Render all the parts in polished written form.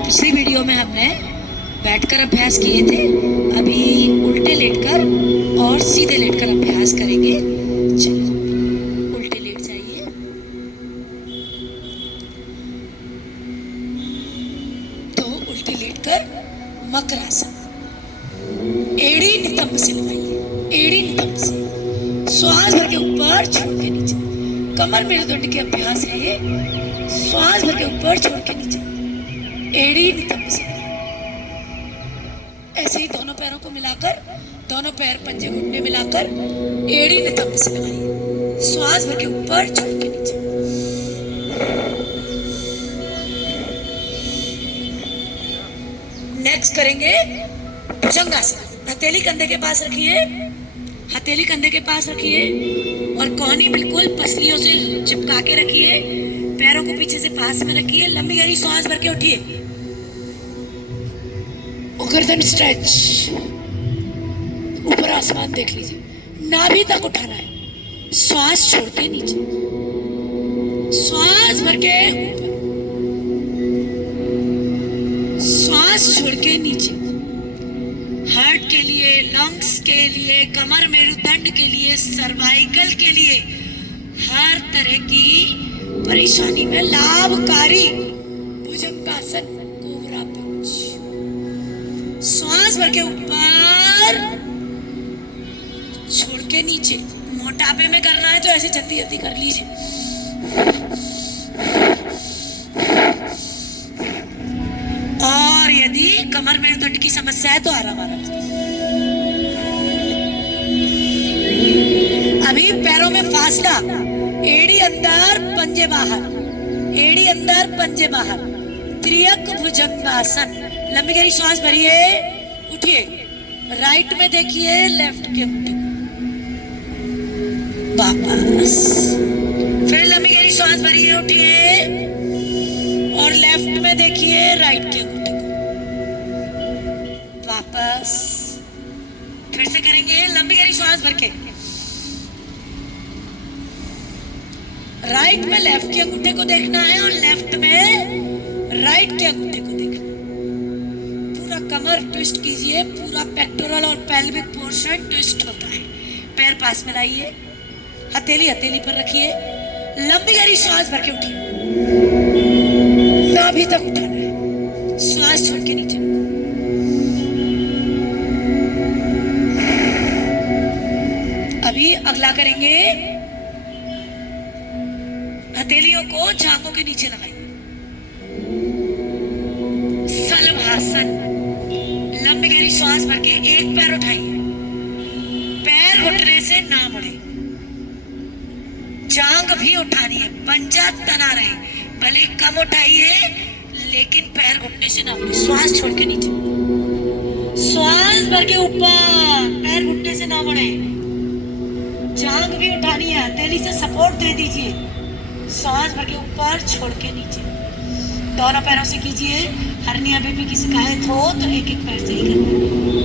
पिछली वीडियो में हमने बैठकर अभ्यास किए थे, अभी उल्टे लेटकर और सीधे लेटकर अभ्यास करेंगे। चलिए उल्टे लेट जाइए। तो उल्टे लेटकर मकरासन, एड़ी नितंब से लगाइए, एड़ी नितंब से श्वास भर के ऊपर छोड़ के नीचे। कमर मेरुदंड के अभ्यास है ये। श्वास भर के ऊपर छोड़ के नीचे, एड़ी नितंब से। ऐसे ही दोनों पैरों को मिलाकर, दोनों पैर पंजे घुटने मिलाकर एड़ी नितंब से लगाइए। श्वास भर के ऊपर छोड़ के नीचे। नेक्स्ट करेंगे भुजंगासन। हथेली कंधे के पास रखिए, हथेली कंधे के पास रखिए और कोहनी बिल्कुल पसलियों से चिपका के रखिए। पैरों को पीछे से पास में रखिए। लंबी गहरी सांस भर के उठिए। गर्दन स्ट्रेच, ऊपर आसमान देख लीजिए। नाभि तक उठाना है। श्वास छोड़ के नीचे, श्वास भर के ऊपर, श्वास छोड़ के नीचे। हार्ट के लिए, लंग्स के लिए, कमर मेरुदंड के लिए, सर्वाइकल के लिए, हर तरह की परेशानी में लाभकारी भुजंगासन, कोबरा पोज। श्वास भर के ऊपर, छोड़ के नीचे। मोटापे में करना है तो ऐसे जल्दी जल्दी कर लीजिए। और यदि कमर मेरुदंड की समस्या है तो आराम आराम से। अभी पैरों में फासला, एड़ी अंदर पंजे बाहर, एड़ी अंदर पंजे बाहर। त्रियक भुजंगासन। लंबी गहरी श्वास भरिए, उठिए। राइट में देखिए, लेफ्ट के मुट्ठी वापस। फिर लंबी गहरी श्वास भरिए, उठिए और लेफ्ट में देखिए, राइट के मुट्ठी वापस। फिर से करेंगे लंबी गहरी श्वास भर के। राइट में लेफ्ट के अंगूठे को देखना है और लेफ्ट में राइट के अंगूठे को देखना है। पूरा कमर ट्विस्ट कीजिए, पूरा पेक्टोरल और पेल्विक पोर्शन ट्विस्ट होता है। पैर पास में लाइए, हथेली हथेली पर रखिए। लंबी गहरी श्वास भर के उठिए। नाभि तक उठाना है। श्वास छोड़ के नीचे। अभी अगला करेंगे, हथेलियों को जांघों के नीचे लगाइए। सलभासन। लंबी गहरी श्वास भर के एक पैर उठाइए। पैर घुटने से ना मुड़े। जांघ भी उठानी है, पंजा तना रहे। भले कम उठाइए लेकिन पैर घुटने से ना मुड़े। श्वास छोड़ के नीचे, श्वास भर के ऊपर, पैर घुटने से ना मुड़े। जांघ भी उठानी है, हथेली से सपोर्ट दे दीजिए। श्वास भर के ऊपर, छोड़ के नीचे। दोनों पैरों से कीजिए। हर्निया बीपी की शिकायत हो तो एक एक पैर से ही करना।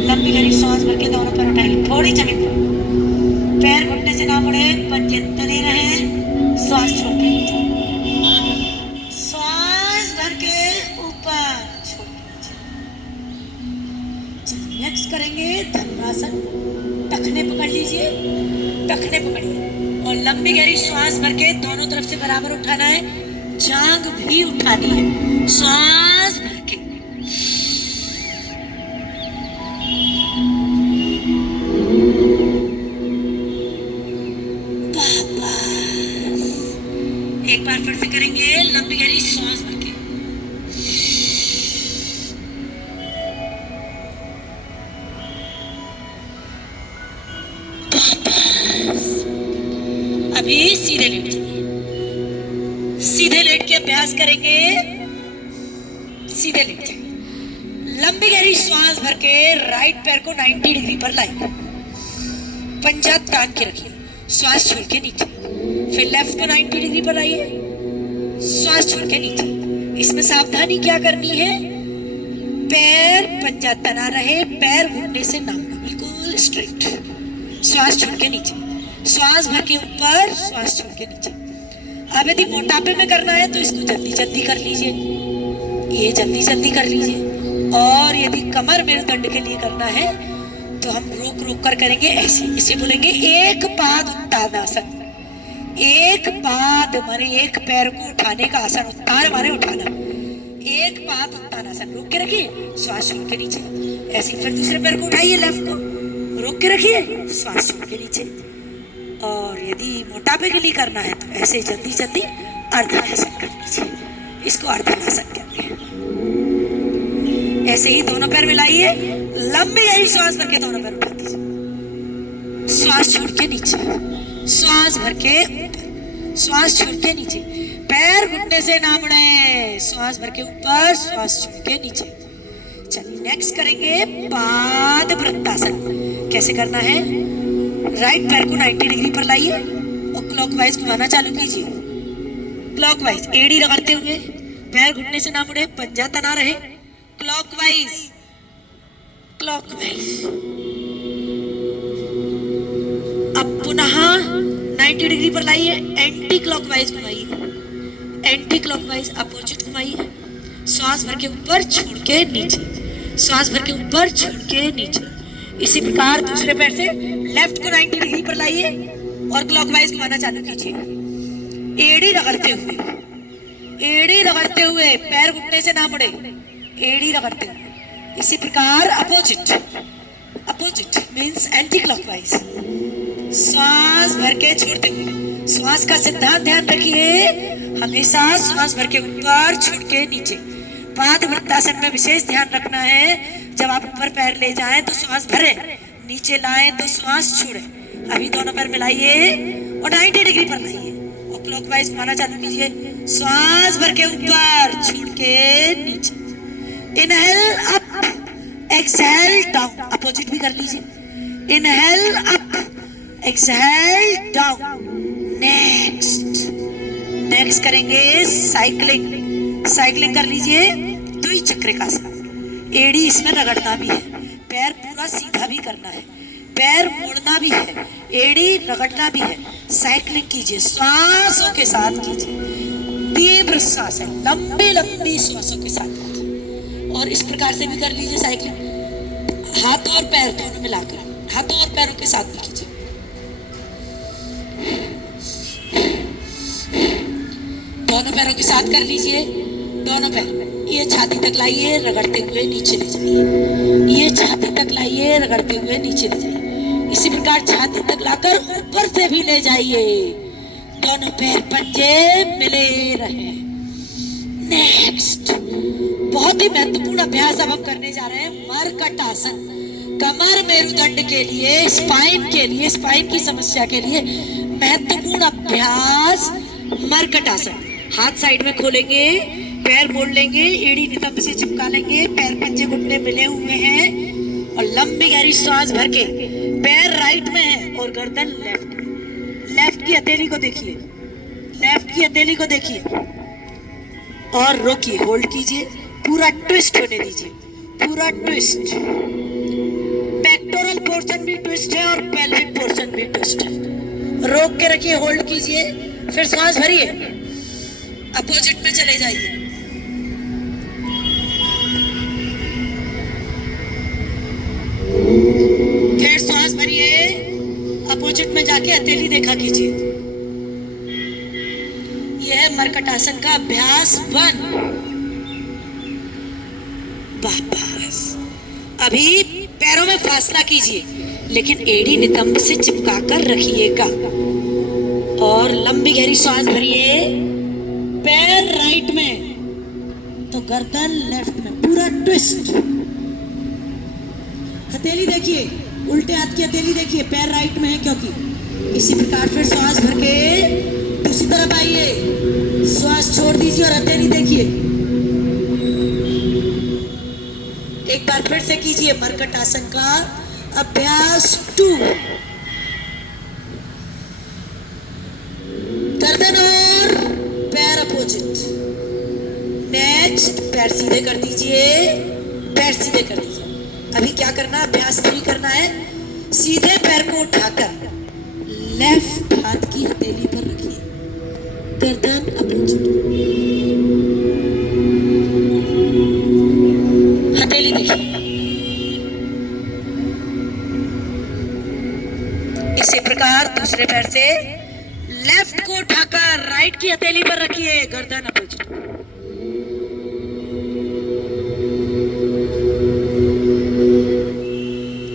लंबी गहरी श्वास भर के दोनों पैर उठाइए, थोड़ी जमीन पर। पैर घुटने से ना मुड़े, पंजे तने रहे। श्वास छोड़ के नीचे, श्वास भर के ऊपर, छोड़ के नीचे। चलिए नेक्स्ट करेंगे धनुरासन। टखने पकड़ लीजिए, टखने पकड़िए और लंबी गहरी श्वास भर के दोनों तरफ से बराबर उठाना है। जांघ भी उठानी है। श्वास भर के, एक बार फिर से करेंगे लंबी गहरी श्वास भर के। अभी सीधे लेट जाइए। सीधे लेट के अभ्यास करेंगे। सीधे लेट जाइए। लंबी गहरी श्वास भर के राइट पैर को 90 डिग्री पर लाइए। पंजा तान के रखिए। श्वास छोड़ के नीचे। फिर लेफ्ट को 90 डिग्री पर लाइए। श्वास छोड़ के नीचे। इसमें सावधानी क्या करनी है, पैर पंजा तना रहे, पैर घुटने से ना मुड़े, बिल्कुल स्ट्रेट। श्वास छोड़ के नीचे, श्वास भर के ऊपर, श्वास छोड़ के नीचे। अब यदि मोटापे में करना है तो इसको जल्दी जल्दी कर लीजिए। ये जल्दी जल्दी कर लीजिए। और यदि कमर मेरुदंड के लिए करना है तो हम रोक रोक कर करेंगे ऐसे। इसे बोलेंगे एक पाद उत्तानासन। एक पाद माने एक पैर को उठाने का आसन, उत्तान माने उठाना। एक पाद उत्तानासन, रोक के रखिए, श्वास छोड़ के नीचे। ऐसे फिर दूसरे पैर को उठाइए, लेफ्ट को रोक के रखिए, श्वास छोड़ के नीचे। और यदि मोटापे के लिए करना है तो ऐसे जल्दी जल्दी अर्धनासन कर लीजिए। इसको अर्धनासन कहते हैं। ऐसे ही दोनों पैर मिलाइए, लंबी गहरी श्वास भर के दोनों पैर उठा दीजिए। श्वास छोड़ के नीचे, श्वास भर के ऊपर, श्वास छोड़ के नीचे। पैर घुटने से ना मुड़े, श्वास भर के ऊपर, श्वास छोड़ के नीचे। चलिए नेक्स्ट करेंगे पाद वृत्तासन। कैसे करना है? राइट पैर को 90 डिग्री पर लाइए और क्लॉकवाइज घुमाना चालू कीजिए। क्लॉकवाइज, एड़ी रगड़ते हुए, पैर घुटने से ना मुड़े, पंजा तना रहे। Clockwise, clockwise. अब पुनः 90 डिग्री पर लाइए, एंटी क्लॉकवाइज घुमाइए। एंटी क्लॉकवाइज अपोजिट घुमाइए। श्वास भर के ऊपर, छोड़ के नीचे, श्वास भर के ऊपर, छोड़ के नीचे। इसी प्रकार दूसरे पैर से लेफ्ट को 90 डिग्री पर लाइए और क्लॉकवाइज घुमाना चालू कीजिए। एड़ी रगड़ते हुए, एड़ी रगड़ते हुए, पैर घुटने से ना मुड़े, एड़ी रगड़ते हुए। इसी प्रकार opposite, opposite means anti clockwise. श्वास भर के छोड़ते हुए, श्वास का सिद्धांत ध्यान रखिए, हमेशा श्वास भर के ऊपर, छोड़ के नीचे। पाद वृत्तासन में विशेष ध्यान रखना है, जब आप ऊपर पैर ले जाएं तो श्वास भरे, नीचे लाएं तो श्वास छोड़े। अभी दोनों पैर मिलाइए और 90 डिग्री पर लाइए और क्लॉकवाइज घुमाना चालू कीजिए। श्वास भर के ऊपर, छोड़ के नीचे। Inhale up, exhale down. Opposite भी कर लीजिए। Inhale up, exhale down. Next, next करेंगे साइक्लिंग। साइक्लिंग कर लीजिए, द्वि चक्रिकासन। एड़ी इसमें रगड़ना भी है, पैर पूरा सीधा भी करना है, पैर मोड़ना भी है, एड़ी रगड़ना भी है। साइक्लिंग कीजिए, श्वासों के साथ कीजिए, तीव्र श्वास है, लंबी लंबी श्वासों के साथ कीजिए। और इस प्रकार से भी कर लीजिए साइक्लिंग, हाथ और पैर दोनों मिलाकर, हाथों और पैरों के साथ भी कीजिए। दोनों पैरों के साथ कर लीजिए। दोनों पैर ये छाती तक लाइए, रगड़ते हुए नीचे ले जाइए। ये छाती तक लाइए, रगड़ते हुए नीचे ले जाइए। इसी प्रकार छाती तक लाकर ऊपर से भी ले जाइए। दोनों पैर पंजे मिले रहे। नेक्स्ट, बहुत ही महत्वपूर्ण अभ्यास अब हम करने जा रहे हैं, मरकट आसन। कमर मेरुदंड के लिए, स्पाइन के लिए, स्पाइन की समस्या के लिए महत्वपूर्ण अभ्यास मरकट आसन। हाथ साइड में खोलेंगे, पैर मोड़ लेंगे, एड़ी नितंब से चिपका लेंगे, पैर पंजे घुटने मिले हुए हैं और लंबी गहरी श्वास भर के। पैर राइट में है और गर्दन लेफ्ट में। लेफ्ट की हथेली को देखिए, लेफ्ट की हथेली को देखिए और रोकिए, होल्ड कीजिए, पूरा ट्विस्ट होने दीजिए, पूरा ट्विस्ट। पेक्टोरल पोर्शन भी ट्विस्ट है और पेल्विक पोर्शन भी ट्विस्ट है। रोक के रखिए, होल्ड कीजिए, फिर श्वास भरिए, अपोजिट में चले जाइए। फिर श्वास भरिए, अपोजिट में जाके हथेली देखा कीजिए। यह है मरकट आसन का अभ्यास 1। वापस अभी पैरों में फासला कीजिए, लेकिन एड़ी नितंब से चिपका कर रखिएगा और लंबी गहरी श्वास भरिए। पैर राइट में तो गर्दन लेफ्ट में, पूरा ट्विस्ट। हथेली देखिए, उल्टे हाथ की हथेली देखिए, पैर राइट में है क्योंकि। इसी प्रकार फिर श्वास भर के दूसरी तरफ आइए, श्वास छोड़ दीजिए और हथेली देखिए। एक बार फिर से कीजिए मरकट आसन का अभ्यास 2। गर्दन और पैर अपोजिट। नेक्स्ट, पैर सीधे कर दीजिए, पैर सीधे कर दीजिए। अभी क्या करना है, अभ्यास 3 करना है। सीधे पैर को उठाकर लेफ्ट हाथ की हथेली पर रखिए, गर्दन अपोजिट। दूसरे पैर से लेफ्ट को उठाकर राइट की हथेली पर रखिए, गर्दन अपोजिट।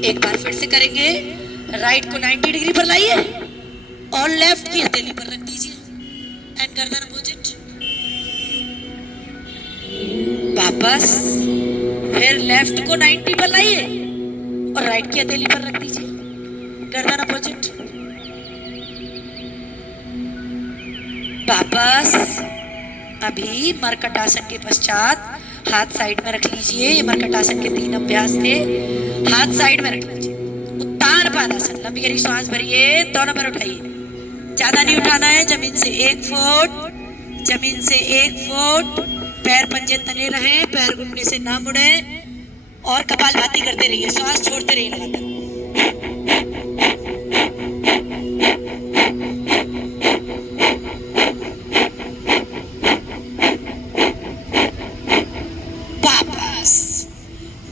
एक बार फिर से करेंगे, राइट को 90 डिग्री पर लाइए और लेफ्ट की हथेली पर रख दीजिए एंड गर्दन अपोजिट। वापस फिर लेफ्ट को 90 पर लाइए और राइट की हथेली पर रख दीजिए, गर्दन अपोजिट। वापस अभी मरकटासन के पश्चात हाथ साइड में रख लीजिए। ये मरकटासन के 3 अभ्यास थे, हाथ साइड में रख लीजिए। उत्तान पादासन, लंबी गहरी सांस भरिए, दोनों पैर उठाइए, ज्यादा नहीं उठाना है, जमीन से 1 फुट, जमीन से 1 फुट। पैर पंजे तने रहे, पैर घुटने से ना मुड़े और कपालभाति करते रहिए, सांस छोड़ते रहिए लगातार।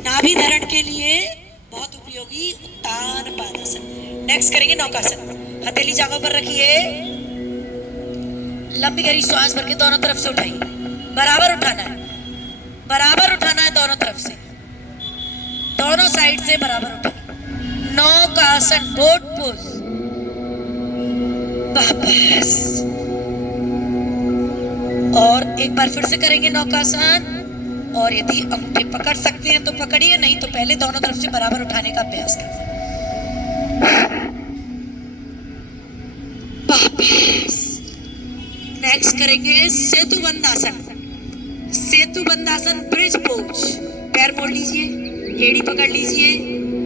नाभि धारण के लिए बहुत उपयोगी उत्तान पादासन। नेक्स्ट करेंगे नौकासन। हथेली जांघों पर रखिए, लंबी गहरी श्वास भर के दोनों तरफ से उठाइए, बराबर उठाना है, बराबर उठाना है दोनों तरफ से, दोनों साइड से बराबर उठाइए। नौकासन, बोट पोज। वापस और एक बार फिर से करेंगे नौकासन। और यदि अंगूठे पकड़ सकते हैं तो पकड़िए, नहीं तो पहले दोनों तरफ से बराबर उठाने का अभ्यास करें। नेक्स्ट करेंगे सेतु बंदासन। सेतु बंदासन, ब्रिज पोज। पैर मोड़ लीजिए, एड़ी पकड़ लीजिए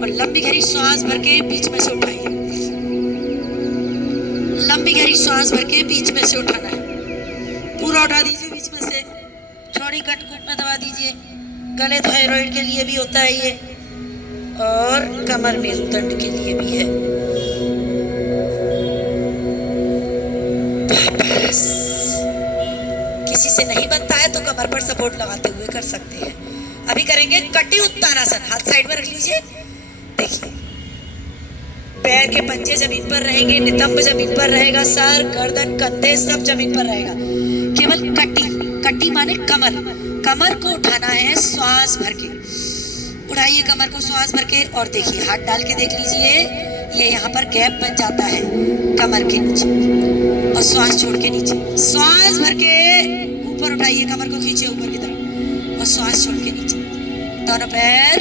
और लंबी गहरी सांस भर के बीच में से उठाइए। लंबी गहरी सांस भर के बीच में से उठाना है, पूरा उठा दीजिए बीच में से, थोड़ी कटकुट में दबा दीजिए। गले थायराइड के लिए भी होता है ये, और कमर मेरुदंड के लिए भी है। वापस किसी से नहीं बनता है तो कमर पर सपोर्ट लगाते हुए कर सकते हैं। अभी करेंगे कटी उत्तानासन। हाथ साइड में रख लीजिए, देखिए पैर के पंजे जमीन पर रहेंगे, नितंब जमीन पर रहेगा, सर गर्दन कंधे सब जमीन पर रहेगा। केवल कटी, कटी माने कमर, कमर को उठाना है श्वास भर के। उठाइए कमर को श्वास भर के और देखिए, हाथ डाल के देख लीजिए, ये यहाँ पर गैप बन जाता है कमर के नीचे, और श्वास छोड़ के नीचे, श्वास भर के ऊपर उठाइए, कमर को खींचिए ऊपर की तरफ और श्वास छोड़ के नीचे। दोनों पैर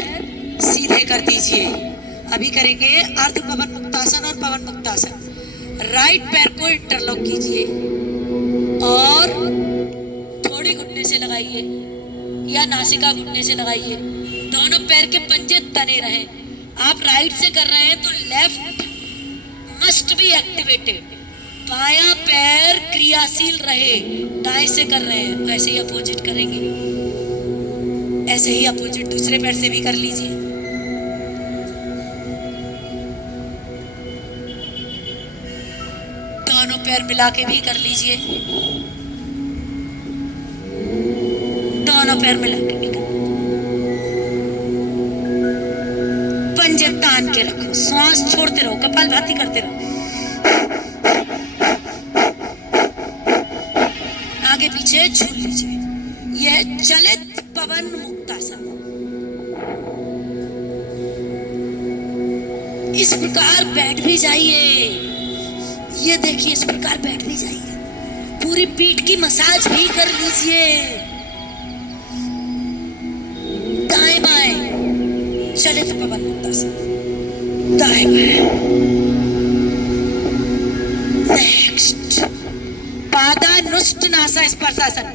सीधे कर दीजिए। अभी करेंगे अर्ध पवन मुक्तासन और पवन मुक्तासन। राइट पैर को इंटरलॉक कीजिए और थोड़ी घुटने से लगाइए या नासिका घुटने से लगाइए। दोनों पैर के पंजे तने रहें। आप राइट से कर रहे हैं तो लेफ्ट मस्ट बी एक्टिवेटेड, बायां पैर क्रियाशील रहे। दाएं से कर रहे हैं तो ऐसे ही अपोजिट करेंगे, ऐसे ही अपोजिट दूसरे पैर से भी कर लीजिए। दोनों पैर मिला के भी कर लीजिए, दोनों पैर मिला के भी कर। पंजे तान के रखो, श्वास छोड़ते रहो, कपालभाति करते रहो। आगे पीछे झूल लीजिए। यह चलित पवन मुक्तासन। इस प्रकार बैठ भी जाइए, ये देखिए इस प्रकार बैठ भी जाइए। पूरी पीठ की मसाज भी कर लीजिए, दाएं बाएं चलित पवन मुक्तासन, दाएं बाएं। नेक्स्ट पादानुष्ठानासन स्पर्शासन।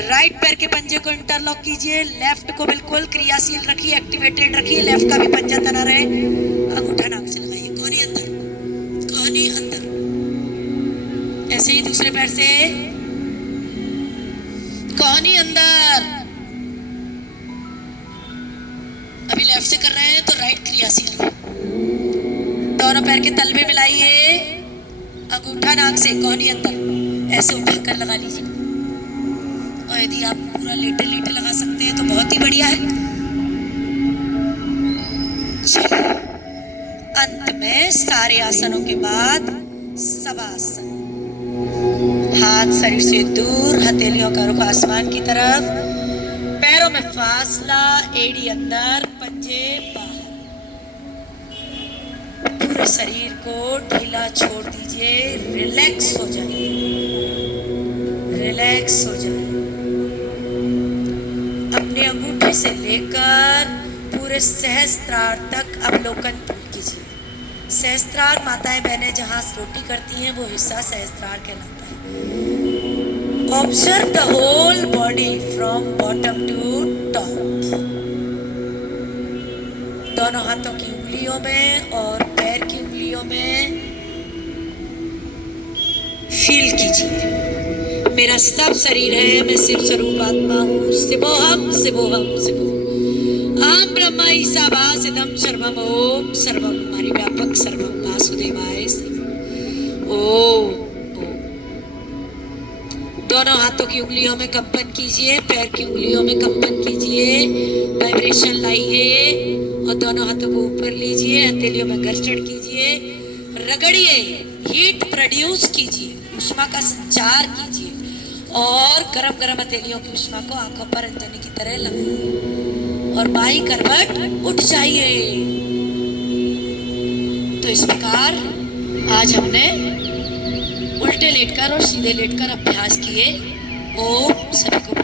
राइट पैर के पंजे को इंटरलॉक कीजिए, लेफ्ट को बिल्कुल क्रियाशील रखिए, एक्टिवेटेड रखिए, लेफ्ट का भी पंजा तना रहे। अंगूठा नाक से लगाइए, कोहनी अंदर, कोहनी अंदर। ऐसे ही दूसरे पैर से कोहनी अंदर। अभी लेफ्ट से कर रहे हैं तो राइट क्रियाशील। दोनों पैर के तलवे मिलाइए, अंगूठा नाक से, कोहनी अंदर, ऐसे उठाकर लगा लीजिए। और यदि आप पूरा लेटे लेटे लगा सकते हैं तो बहुत ही बढ़िया है। चलो, अंत में सारे आसनों के बाद शवासन। हाथ शरीर से दूर, हथेलियों का रुख आसमान की तरफ, पैरों में फासला, एड़ी अंदर, पंजे बाहर। पूरे शरीर को ढीला छोड़ दीजिए, रिलैक्स हो जाइए, रिलैक्स हो जाइए। अपने अंगूठे से लेकर पूरे सहस्त्रार तक अवलोकन कीजिए। सहस्त्रार माताएं बहनें जहां रोटी करती हैं वो हिस्सा सहस्त्रार कहलाता है। Observe the whole body from bottom to top. दोनों हाथों की उंगलियों में और पैर की उंगलियों में फील कीजिए, मेरा सब शरीर है, मैं शिव स्वरूप आत्मा हूँ। शिवोहम शिवोहम शिवोहम। आम ब्रह्मा ईशावास इदम सर्वम ओम सर्वम, हमारी व्यापक सर्वम वासुदेवाय सर्वम। ओम। दोनों हाथों की उंगलियों में कंपन कीजिए, पैर की उंगलियों में कंपन कीजिए, वाइब्रेशन लाइए और दोनों हाथों को ऊपर लीजिए, हथेलियों में घर्षण कीजिए, रगड़िए, हीट प्रोड्यूस कीजिए, ऊष्मा का संचार कीजिए और गरम गरम हथेलियों की ऊष्मा को आंखों पर अंजनी की तरह लगाइए और बाई करवट उठ जाइए। तो इस प्रकार आज हमने उल्टे लेटकर और सीधे लेटकर अभ्यास किए। ओम। सभी को